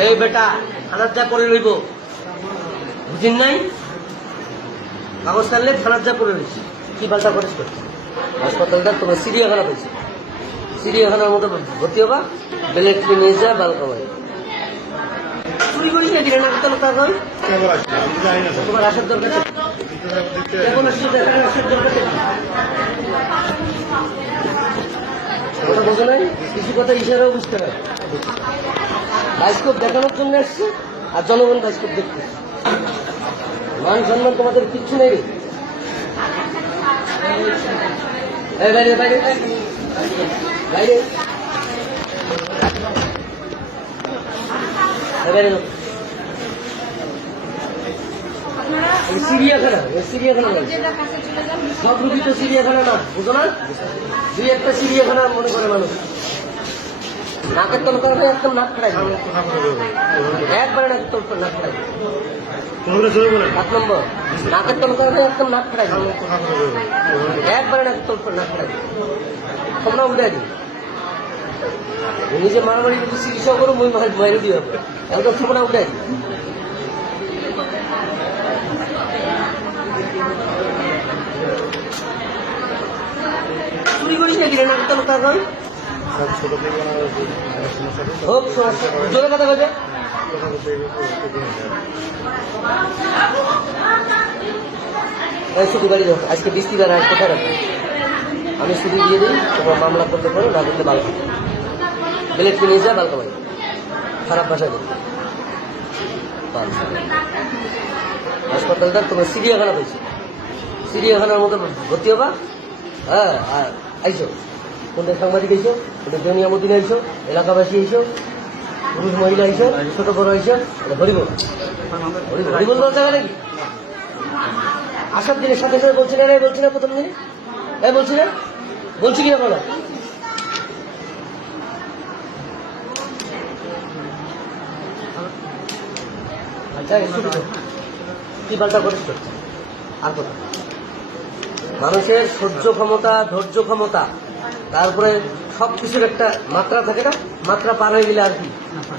এই বেটা থানার যা করে রইব বুঝিন নাই কাগজ কাটলে থানার যা করে রয়েছে কি পাল্টা করিস করছে হাসপাতালটা তোমার চিড়িয়াখানা পেয়েছে চিড়িয়াখানার মতো ভর্তি হবা বেলেট নিয়ে যা বাল কামাই চুরি করিস না কিনে না তাহলে তা নয় তোমার আসার দরকার এখন আসার দরকার কথা বোঝো নাই কিছু কথা ইশারাও বুঝতে পারে বাইস্কোপ দেখানোর জন্য আসছে আর জনগণ বাইস্কোপ দেখতে মান সম্মান তোমাদের কিচ্ছু নেই বাইরে বাইরে বাইরে বাইরে চিড়িয়াখানা চিড়িয়াখানা সব রুগী তো চিড়িয়াখানা না বুঝো না দুই একটা চিড়িয়াখানা মনে করে মানুষ নাকের তল করে একদম নাক খাড়াই একবারে নাকের তল করে নাক খাড়াই 7 নম্বর নাকের তল করে একদম নাক খাড়াই একবারে নাকের তল করে নাক খাড়াই তোমরা উঠে দিই নিজে মারামারি যদি চিকিৎসা করো মই বাইরে দিয়ে হবে একদম তোমরা উঠে দিই চুরি করিস না কিনে নাকের তল তার নয় হোক জোরে কথা বলছে ছুটি বাড়ি যাও আজকে বৃষ্টিবার আজ কোথায় রাখবো আমি ছুটি দিয়ে দিই তোমার মামলা করতে পারো না করতে বালকা বেলেট কিনে যা বালকা বাড়ি খারাপ ভাষা দিই হাসপাতালটা তোমার চিড়িয়াখানা পেয়েছে চিড়িয়াখানার মতো ভর্তি হবা হ্যাঁ আইসো কোনটা সাংবাদিক আইসো কোনটা জনিয়ামুদ্দিন আইসো এলাকাবাসী আইসো পুরুষ মহিলা আইসো ছোট বড় আইসো হরিবল হরিবল বলতে হবে নাকি আসার দিনের সাথে সাথে বলছি না বলছি না প্রথম দিনে বলছি না বলছি কিনা বলো আচ্ছা কি পাল্টা করিস আর কথা মানুষের সহ্য ক্ষমতা ধৈর্য ক্ষমতা তারপরে সবকিছুর একটা মাত্রা থাকে না মাত্রা পার হয়ে গেলে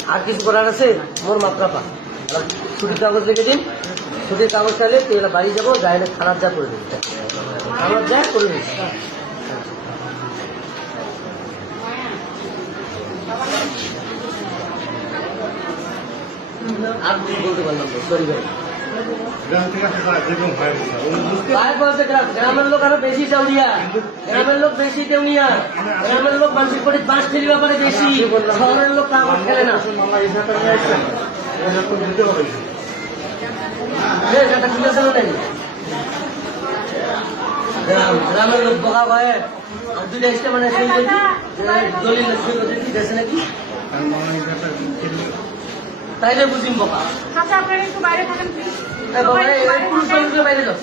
আর কিছু করার আছে মোর মাত্রা পার ছুটির কাগজ লিখে দিন ছুটির কাগজ চাইলে তুই বাড়ি যাবো গায়ে খানার যা করে দিবি খানার যা করে দিবি আর বলতে পারলাম সরি ভাই গ্রামের লোক আরো বেশি চাউলিয়া গ্রামের লোক বেশি কেউনিয়া গ্রামের লোক মানসিক করে বাঁশ ঠেলি ব্যাপারে বেশি শহরের লোক কাগজ খেলে না গ্রামের লোক বোকা ভয়ে দুইটা এসে মানে সই করছি দলিল সই করতে দিতেছে নাকি তাইলে বুঝিম বোকা আচ্ছা আপনারা একটু বাইরে থাকেন প্লিজ বাইরে যাও